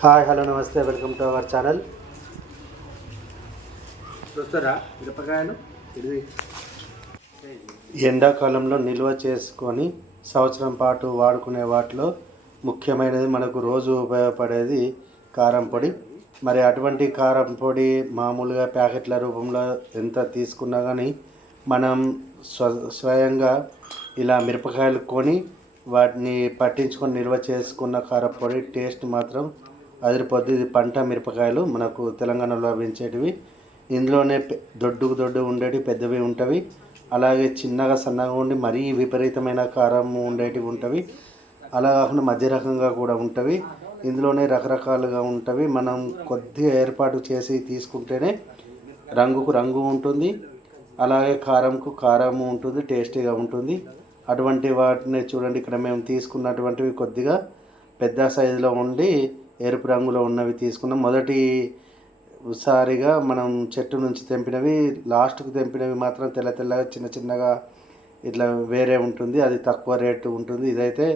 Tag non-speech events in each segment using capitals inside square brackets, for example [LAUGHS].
Hi hello నమస్తే welcome to our channel. చూస్తారా? మిరపకాయలు ఎండాకాలంలో నిల్వ చేసుకొని సంవత్సరం పాటు వాడుకునే వాటిలో ముఖ్యమైనది మనకు రోజు ఉపయోగపడేది కారం పొడి. మరి అటువంటి కారం పొడి మామూలుగా ప్యాకెట్ల రూపంలో ఎంత తీసుకున్నా కానీ మనం స్వ స్వయంగా ఇలా మిరపకాయలు కొని వాటిని పట్టించుకొని నిల్వ చేసుకున్న కారపొడి టేస్ట్ మాత్రం అదిరిపోద్ది. ఇది పంట మిరపకాయలు. మనకు తెలంగాణలో లభించేటివి ఇందులోనే దొడ్డుకు దొడ్డు ఉండేటివి పెద్దవి ఉంటవి. అలాగే చిన్నగా సన్నగా ఉండి మరీ విపరీతమైన కారం ఉండేటివి ఉంటవి. అలా కాకుండా మధ్య రకంగా కూడా ఉంటవి. ఇందులోనే రకరకాలుగా ఉంటవి. మనం కొద్దిగా ఏర్పాటు చేసి తీసుకుంటేనే రంగుకు రంగు ఉంటుంది. అలాగే కారంకు కారము ఉంటుంది. టేస్టీగా ఉంటుంది. అటువంటి వాటిని చూడండి. ఇక్కడ మేము తీసుకున్నటువంటివి కొద్దిగా పెద్ద సైజులో ఉండి ఎరుపు రంగులో ఉన్నవి తీసుకున్నాం. మొదటి సారిగా మనం చెట్టు నుంచి తెంపినవి లాస్ట్కు తెంపినవి మాత్రం తెల్ల తెల్లగా చిన్న చిన్నగా ఇట్లా వేరే ఉంటుంది. అది తక్కువ రేటు ఉంటుంది. ఇదైతే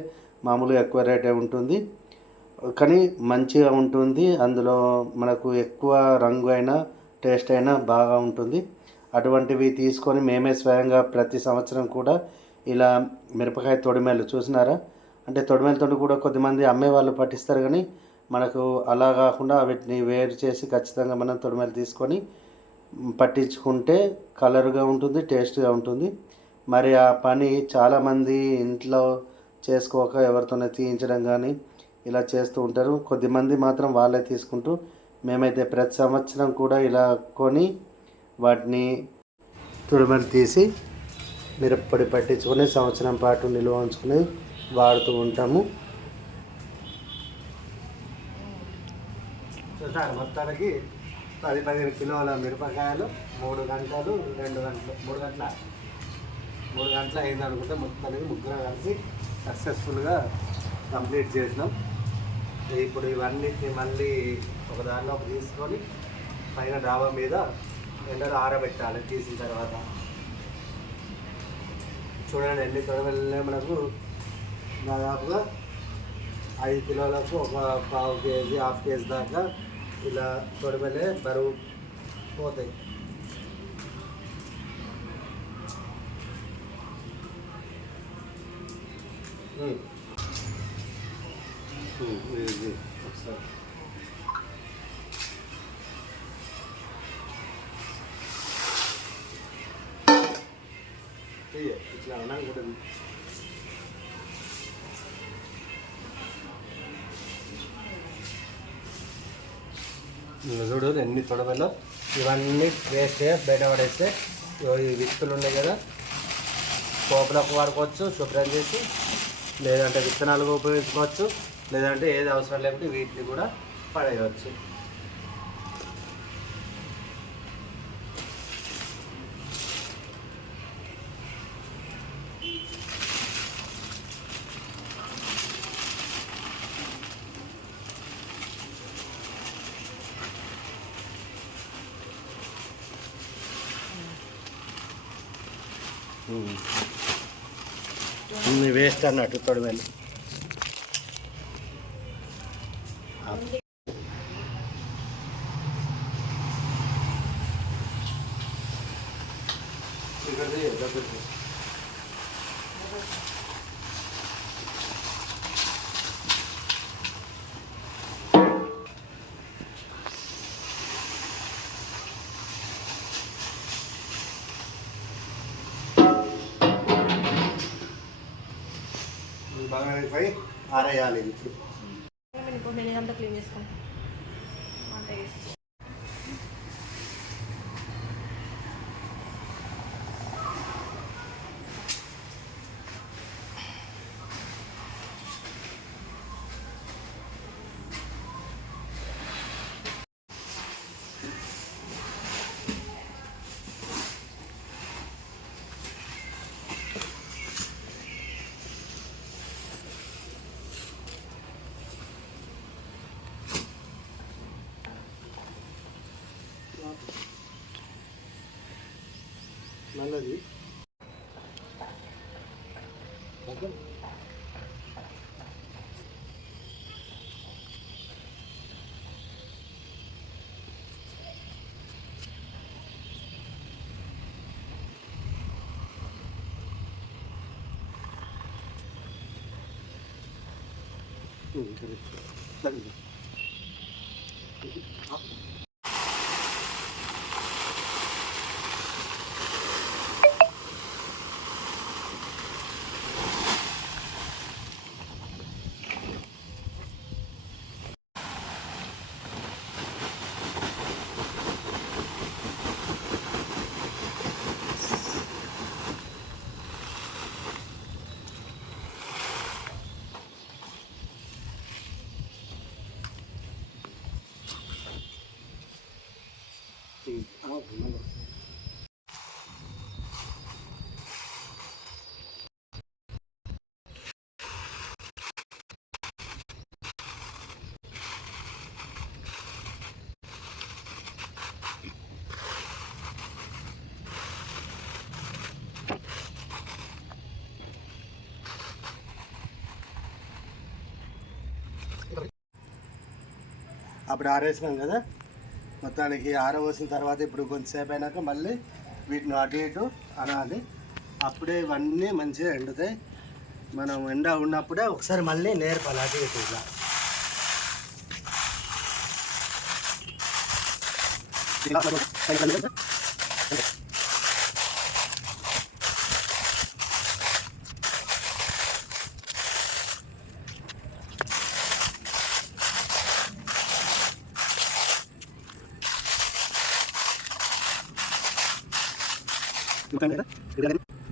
మామూలుగా ఎక్కువ రేటే ఉంటుంది. కానీ మంచిగా ఉంటుంది. అందులో మనకు ఎక్కువ రంగు అయినా టేస్ట్ అయినా బాగా ఉంటుంది. అటువంటివి తీసుకొని మేమే స్వయంగా ప్రతి సంవత్సరం కూడా ఇలా మిరపకాయ తొడిమేలు చూసినారా? అంటే తొడిమేలతో కూడా కొద్దిమంది అమ్మే వాళ్ళు పట్టిస్తారు కానీ మనకు అలా కాకుండా వీటిని వేరు చేసి ఖచ్చితంగా మనం తొడిమలు తీసుకొని పట్టించుకుంటే కలర్గా ఉంటుంది టేస్ట్గా ఉంటుంది. మరి ఆ పని చాలామంది ఇంట్లో చేసుకోక ఎవరితోనే తీయించడం కానీ ఇలా చేస్తూ ఉంటారు. కొద్దిమంది మాత్రం వాళ్ళే తీసుకుంటూ మేమైతే ప్రతి సంవత్సరం కూడా ఇలా కొని వాటిని తుడిమలు తీసి మిరప్పొడి పట్టించుకొని సంవత్సరం పాటు నిల్వ ఉంచుకొని వాడుతూ ఉంటాము. చూసారు మొత్తానికి పది పదిహేను కిలోల మిరపకాయలు మూడు గంటలు రెండు గంటలు మూడు గంటల మూడు గంటలు అయింది అనుకుంటే మొత్తానికి ముగ్గురు కలిసి సక్సెస్ఫుల్గా కంప్లీట్ చేసినాం. ఇప్పుడు ఇవన్నిటిని మళ్ళీ ఒక దానిలో తీసుకొని పైన డాబా మీద ఎండలో ఆరబెట్టాలి తీసిన తర్వాత. చూడండి ఎన్ని తొడవెళ్ళే మనకు. దాదాపుగా ఐదు కిలోలకు ఒక పావు కేజీ హాఫ్ కేజీ దాకా ఇలా తొడిమెలే బరువు పోతాయి ఉమ్. ఉమ్, ఇది ఒకసారి ఇయ్య, ఇట్లా అన్నా కూడా చూడు ఎన్ని తొడవలో? ఇవన్నీ వేస్తే బయట పడేస్తే ఈ విత్తులు ఉన్నాయి కదా. పోపులకు వాడుకోవచ్చు శుభ్రం చేసి లేదంటే విత్తనాలుగా ఉపయోగించుకోవచ్చు లేదంటే ఏది అవసరం లేకపోతే వీటిని కూడా పడేయవచ్చు. వేస్ట్ అన్నట్టు తొడిమేలు బాగా పై ఆరేయాలి ఇప్పుడు. 응, 잘했어. 잘했어. అప్పుడు ఆరేసినాం కదా. మొత్తానికి ఆరబోసిన తర్వాత ఇప్పుడు కొంతసేపు అయినాక మళ్ళీ వీటిని అటు ఇటు అనాలి. అప్పుడే ఇవన్నీ మంచిగా ఎండుతాయి. మనం ఎండ ఉన్నప్పుడే ఒకసారి మళ్ళీ నేర్పాలి అటు ఇటు ఇట్లా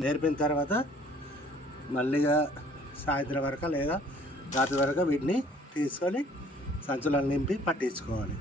నేర్పిన తర్వాత మళ్ళీగా సాయంత్రం వరకు లేదా రాత్రి వరకు వీటిని తీసుకొని సంచులను నింపి పట్టించుకోవాలి.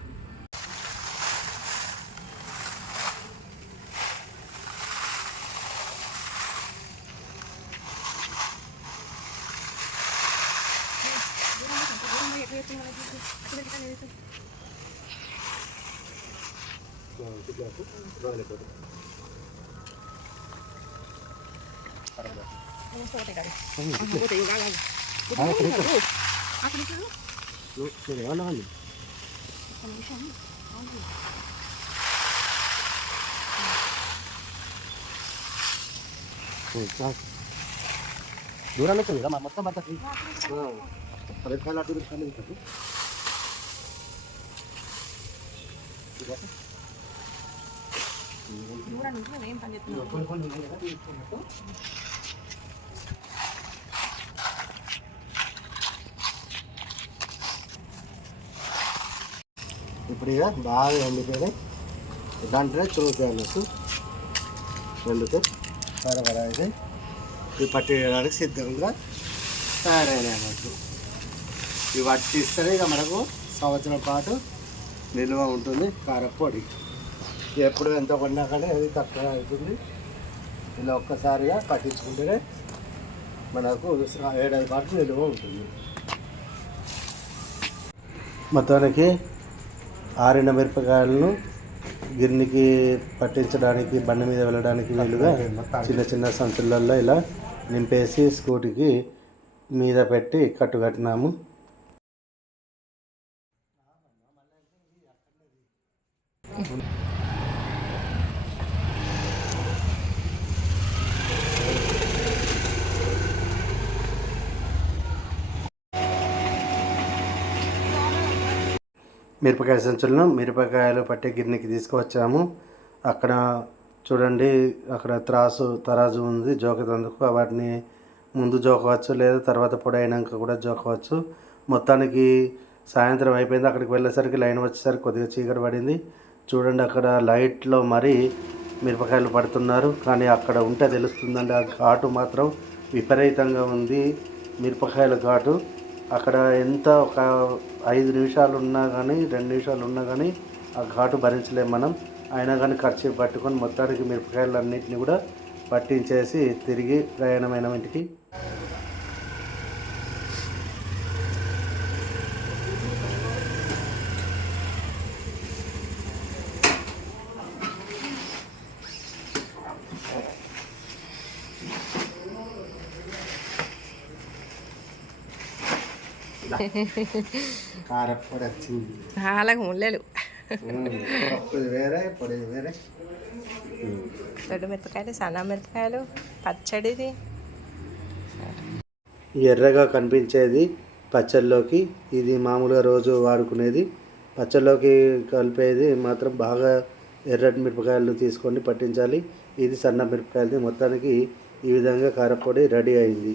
ఏమన్నా దూరాన్ని వచ్చింది కదా మొత్తం పడుతుంది పది రూపాయలు అటు రూపాయలు ఉంటుంది దూరం నుంచి మేము ఏం పని చేస్తున్నాం? కొన్ని ఇక బాగా ఎండిపోయినాయి. దాంట్లోనే చురుకుతాయి అన్నట్టు ఎండితే అయితే ఇవి పట్టేయడానికి సిద్ధంగా తయారైనాయి అన్నట్టు. ఇవి పట్టిస్తేనే ఇక మనకు సంవత్సరం పాటు నిల్వ ఉంటుంది కారపొడి. ఎప్పుడు ఎంత కొన్నా కానీ అది తక్కువ అవుతుంది. ఇలా ఒక్కసారిగా పట్టించుకుంటేనే మనకు ఏడాది పాటు నిల్వ ఉంటుంది. మొత్తానికి ఆరిన మిరపకాయలను గిన్నెకి పట్టించడానికి బండి మీద వెళ్ళడానికి వీలుగా చిన్న చిన్న సంచులలో ఇలా నింపేసి స్కూటీకి మీద పెట్టి కట్టుకట్టినాము మిరపకాయ సంచులను మిరపకాయలు పట్టే గిన్నెకి తీసుకువచ్చాము. అక్కడ చూడండి అక్కడ త్రాసు తరాజు ఉంది జోకేందుకు వాటిని ముందు జోకవచ్చు లేదా తర్వాత పొడి అయినాక కూడా జోకవచ్చు. మొత్తానికి సాయంత్రం అయిపోయింది. అక్కడికి వెళ్ళేసరికి లైన్ వచ్చేసరికి కొద్దిగా చీకటి పడింది. చూడండి అక్కడ లైట్లో మరీ మిరపకాయలు పడుతున్నారు. కానీ అక్కడ ఉంటే తెలుస్తుందండి ఆ ఘాటు మాత్రం విపరీతంగా ఉంది. మిరపకాయల ఘాటు. అక్కడ ఎంత ఒక ఐదు నిమిషాలు ఉన్నా కానీ రెండు నిమిషాలు ఉన్నా కానీ ఆ ఘాటు భరించలేము మనం. అయినా కానీ ఖర్చు పట్టుకొని మొత్తానికి మిరపకాయలు అన్నింటినీ కూడా పట్టించేసి తిరిగి ప్రయాణమైన ఇంటికి. [LAUGHS] కారప్పొడి వచ్చింది చాలా వేరే పొడి వేరే. దొడ్డు మిరపకాయలు సన్న మిరపకాయలు పచ్చడిది. ఎర్రగా కనిపించేది పచ్చళ్ళలోకి. ఇది మామూలుగా రోజు వాడుకునేది. పచ్చళ్ళలోకి కలిపేది మాత్రం బాగా ఎర్రటి మిరపకాయలు తీసుకొని పట్టించాలి. ఇది సన్న మిరపకాయలది. మొత్తానికి ఈ విధంగా కారపొడి రెడీ అయింది.